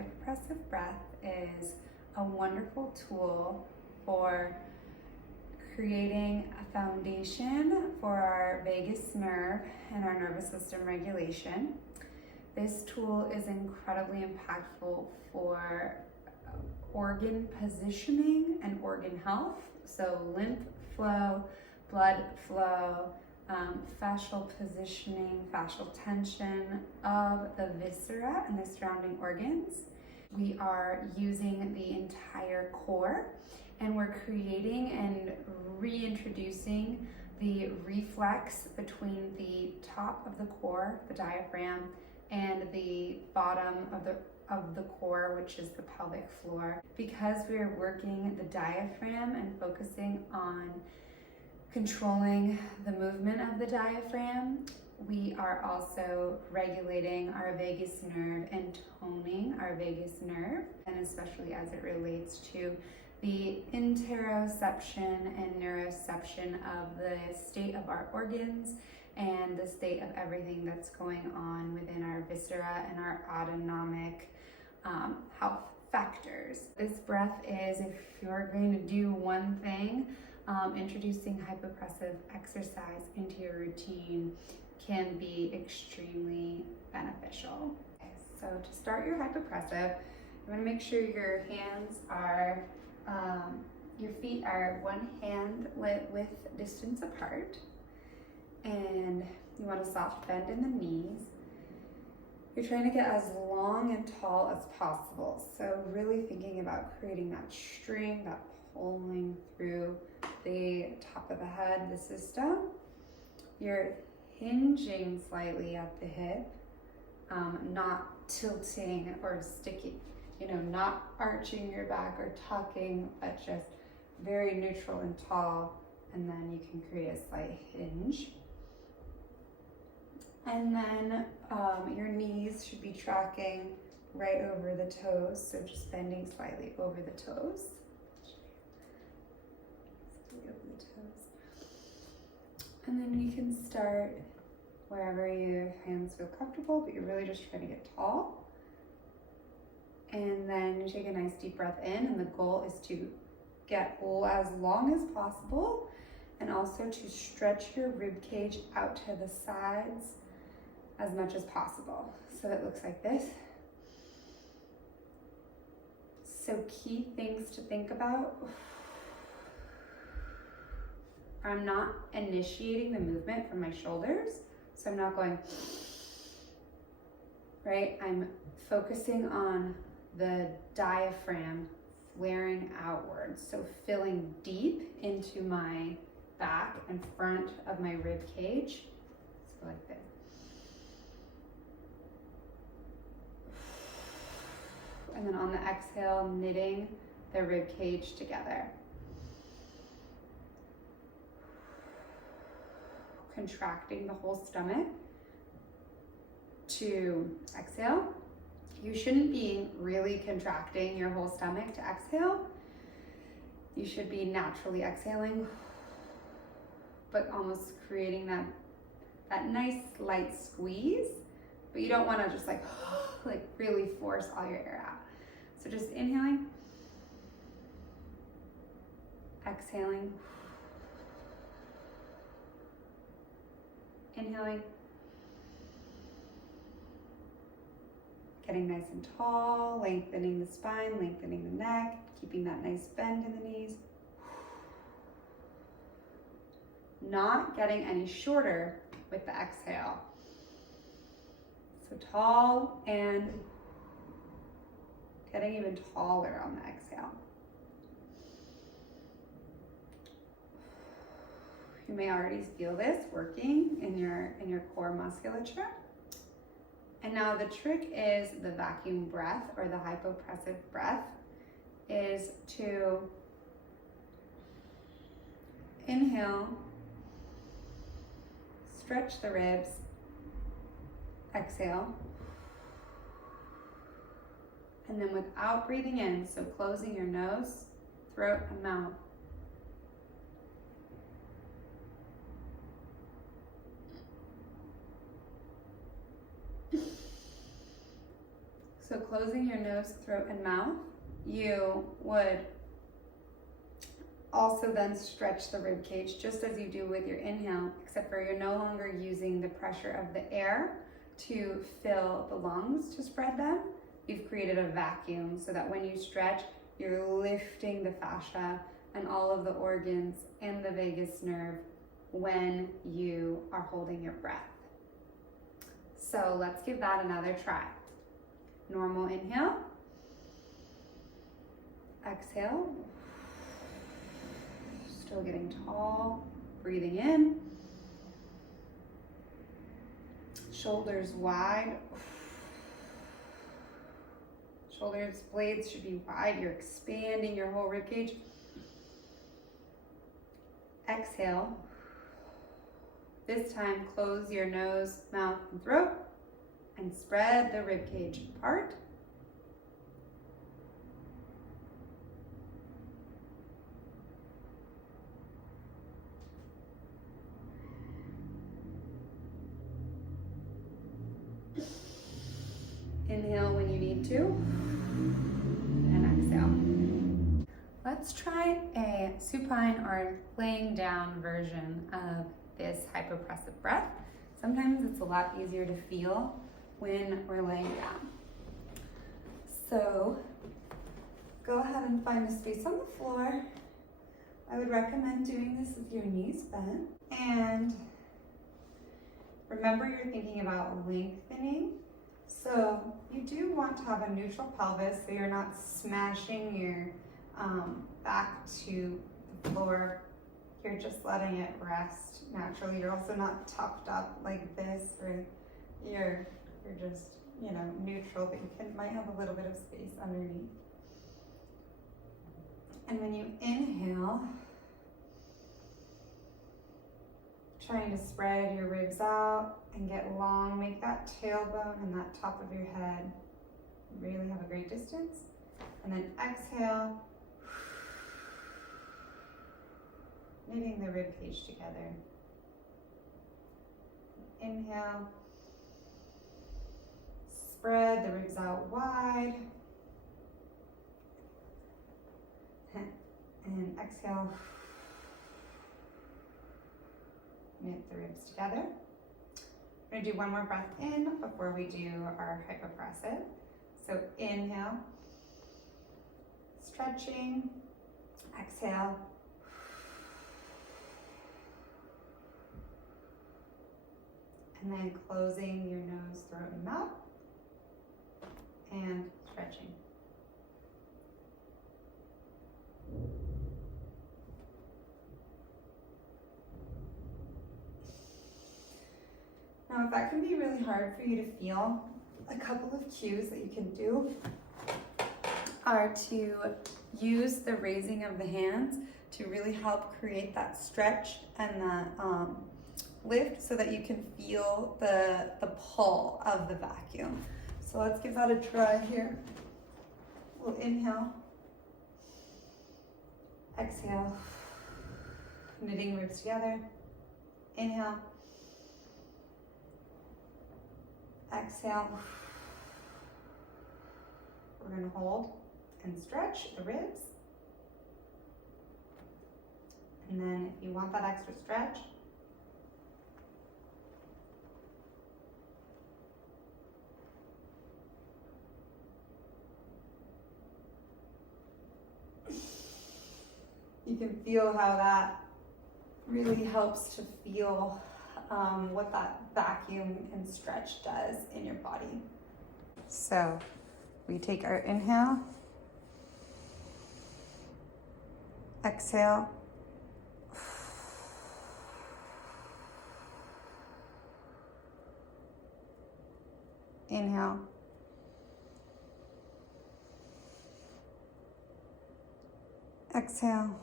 hyperpressive breath is a wonderful tool for creating a foundation for our vagus nerve and our nervous system regulation. This tool is incredibly impactful for organ positioning and organ health, so lymph flow, blood flow, fascial positioning, fascial tension of the viscera and the surrounding organs. We are using the entire core, and we're creating and reintroducing the reflex between the top of the core, the diaphragm, and the bottom of the core, which is the pelvic floor. Because we are working the diaphragm and focusing on controlling the movement of the diaphragm, we are also regulating our vagus nerve and toning our vagus nerve, and especially as it relates to the interoception and neuroception of the state of our organs and the state of everything that's going on within our viscera and our autonomic health factors. This breath is, if you're going to do one thing, introducing hypopressive exercise into your routine can be extremely beneficial. Okay, so to start your hypopressive, you want to make sure your hands are, your feet are one hand width distance apart, and you want a soft bend in the knees. You're trying to get as long and tall as possible, so really thinking about creating that string, that pulling through the top of the head, the system. You're hinging slightly at the hip, not tilting or sticking, not arching your back or tucking, but just very neutral and tall, and then you can create a slight hinge. And then your knees should be tracking right over the toes, so just bending slightly over the toes. And then you can start wherever your hands feel comfortable, but you're really just trying to get tall. And then you take a nice deep breath in, and the goal is to get as long as possible, and also to stretch your rib cage out to the sides as much as possible. So it looks like this. So key things to think about. I'm not initiating the movement from my shoulders, so I'm not going, right? I'm focusing on the diaphragm flaring outwards, so filling deep into my back and front of my rib cage, so like this. And then on the exhale, knitting the rib cage together. Contracting the whole stomach to exhale. You shouldn't be really contracting your whole stomach to exhale. You should be naturally exhaling, but almost creating that nice light squeeze, but you don't want to just like really force all your air out. So just inhaling, exhaling, inhaling, getting nice and tall, lengthening the spine, lengthening the neck, keeping that nice bend in the knees. Not getting any shorter with the exhale. So tall and getting even taller on the exhale. You may already feel this working in your core musculature. And now the trick is the vacuum breath, or the hypopressive breath, is to inhale, stretch the ribs, exhale, and then without breathing in, so closing your nose, throat, and mouth, So closing your nose, throat, and mouth, you would also then stretch the rib cage just as you do with your inhale, except for you're no longer using the pressure of the air to fill the lungs to spread them. You've created a vacuum so that when you stretch, you're lifting the fascia and all of the organs and the vagus nerve when you are holding your breath. So let's give that another try. Normal inhale. Exhale. Still getting tall. Breathing in. Shoulders wide. Shoulders blades should be wide. You're expanding your whole rib cage. Exhale. This time, close your nose, mouth, and throat, and spread the rib cage apart. Inhale when you need to, and exhale. Let's try a supine or laying down version of this hypopressive breath. Sometimes it's a lot easier to feel when we're laying down. So go ahead and find a space on the floor. I would recommend doing this with your knees bent. And remember, you're thinking about lengthening. So you do want to have a neutral pelvis so you're not smashing your back to the floor. You're just letting it rest naturally. You're also not tucked up like this, or you're just, neutral, but you might have a little bit of space underneath. And when you inhale, trying to spread your ribs out and get long, make that tailbone and that top of your head really have a great distance. And then exhale, knitting the rib cage together. Inhale, spread the ribs out wide. And exhale, knit the ribs together. We're going to do one more breath in before we do our hypopressive. So inhale, stretching, exhale, and then closing your nose, throat, and mouth, and stretching. Now, if that can be really hard for you to feel, a couple of cues that you can do are to use the raising of the hands to really help create that stretch and that lift so that you can feel the pull of the vacuum. So let's give that a try here. We'll inhale, exhale, knitting ribs together. Inhale, exhale. We're going to hold and stretch the ribs. And then if you want that extra stretch, you can feel how that really helps to feel what that vacuum and stretch does in your body. So we take our inhale, exhale, inhale, exhale,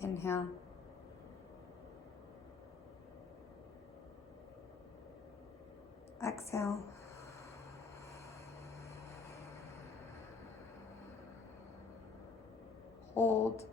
inhale, exhale, hold,